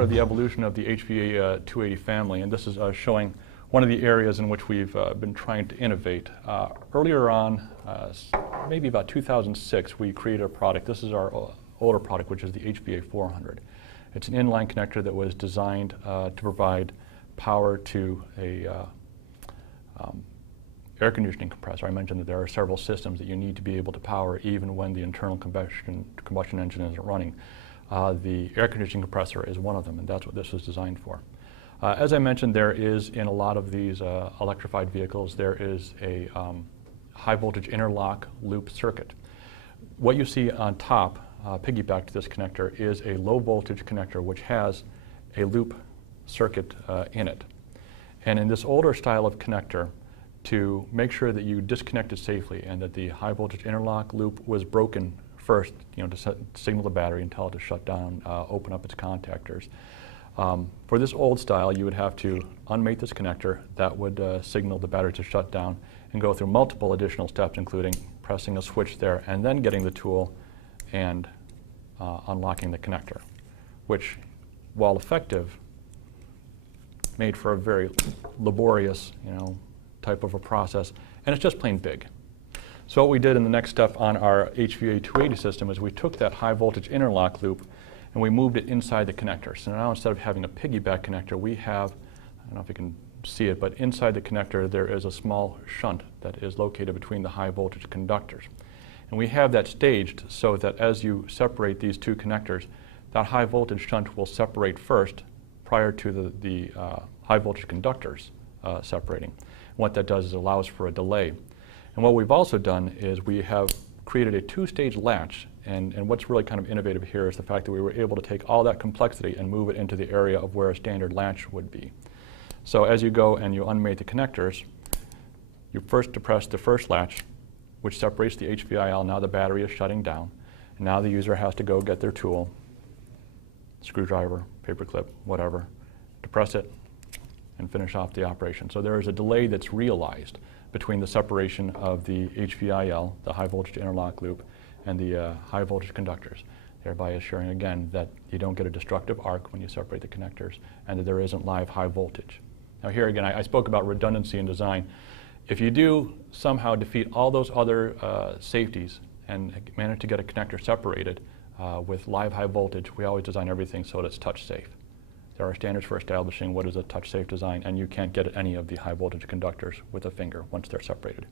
part of the evolution of the HVA 280 family, and this is showing one of the areas in which we've been trying to innovate. Earlier on, maybe about 2006, we created a product. This is our older product, which is the HVA 400. It's an inline connector that was designed to provide power to a air conditioning compressor. I mentioned that there are several systems that you need to be able to power even when the internal combustion engine isn't running. The air conditioning compressor is one of them, and that's what this was designed for. As I mentioned, there is, in a lot of these electrified vehicles, there is a high voltage interlock loop circuit. What you see on top, piggyback to this connector, is a low voltage connector which has a loop circuit in it. And in this older style of connector, to make sure that you disconnect it safely and that the high voltage interlock loop was broken first, to signal the battery and tell it to shut down, open up its contactors. For this old style, you would have to unmate this connector. That would signal the battery to shut down and go through multiple additional steps, including pressing a switch there and then getting the tool and unlocking the connector, which, while effective, made for a very laborious, type of a process, and it's just plain big. So what we did in the next step on our HVA 280 system is we took that high voltage interlock loop and we moved it inside the connector. So now instead of having a piggyback connector, we have, I don't know if you can see it, but inside the connector there is a small shunt that is located between the high voltage conductors. And we have that staged so that as you separate these two connectors, that high voltage shunt will separate first prior to the high voltage conductors separating. And what that does is allows for a delay. And what we've also done is we have created a two-stage latch, and what's really kind of innovative here is the fact that we were able to take all that complexity and move it into the area of where a standard latch would be. So as you go and you unmate the connectors, you first depress the first latch, which separates the HVIL. Now the battery is shutting down, and now the user has to go get their tool, screwdriver, paperclip, whatever, depress it, and finish off the operation. So there is a delay that's realized between the separation of the HVIL, the high voltage interlock loop, and the high voltage conductors, thereby assuring again that you don't get a destructive arc when you separate the connectors and that there isn't live high voltage. Now here again, I spoke about redundancy in design. If you do somehow defeat all those other safeties and manage to get a connector separated with live high voltage, we always design everything so that it's touch safe. There are standards for establishing what is a touch-safe design, and you can't get at any of the high-voltage conductors with a finger once they're separated.